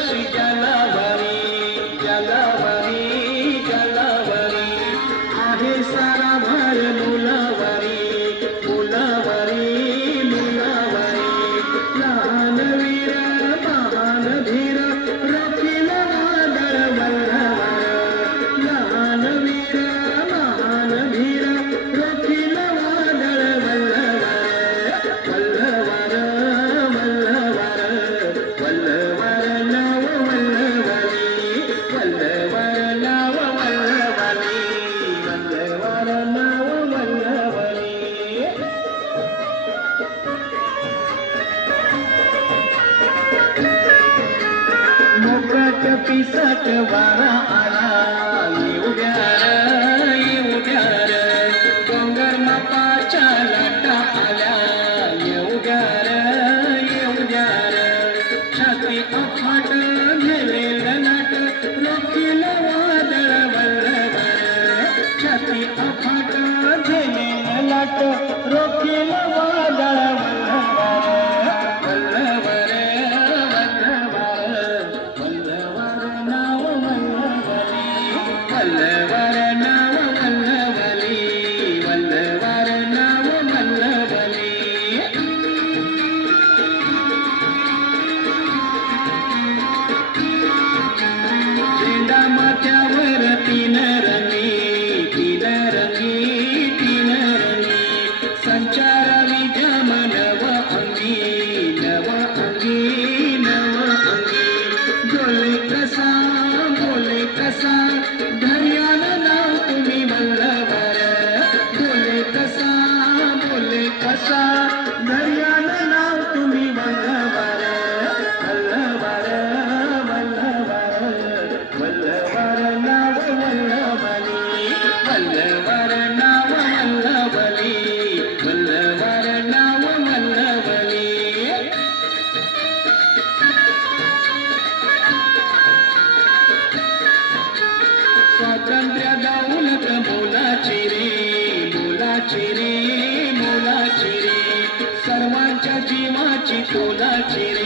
अशी जलावरी जलावरी जलावरी आहे सारा भर मुलावरी मुलावरी मुलावरी लहान वीर महान धीर रखील वादळ वल्लवर लहान वीर महान धीर रखील वादळ वल्लवर वल्लवर वल्लवर वल्लवर नाव वल्लवली वल्लवर नाव वल्लवली वल्लवर नाव वल्लवली मोकट पिसट वारा आला येऊ द्या रे डोंगर मापाच्या लाटा आल्या येऊ द्या रे छाती अफाट घेलेलं नाट रोखील वादळ वल्लवर छाती अफाट घेलेलं लाट रोखील वादळ वल्लवर वल्लवर वल्लवर नाव वल्लवली वल्लवर नाव वल्लवली वल्लवर नाव वल्लवली झेंडा माथ्यावर तीन रंगी संचारावी जम नव अंगी बोले कसा धैर्यान नाव तुम्ही वल्लवर बोले कसा धैर्यान नाव तुम्ही वल्लवर वल्लवर वल्लवर वल्लवर नाव वल्लवली वल्लवर नाव वल्लवली वल्लवर नाव वल्लवली स्वातंत्र्य दौलत मोलाची रे सर्वांच्या जीवाची तोलाची रे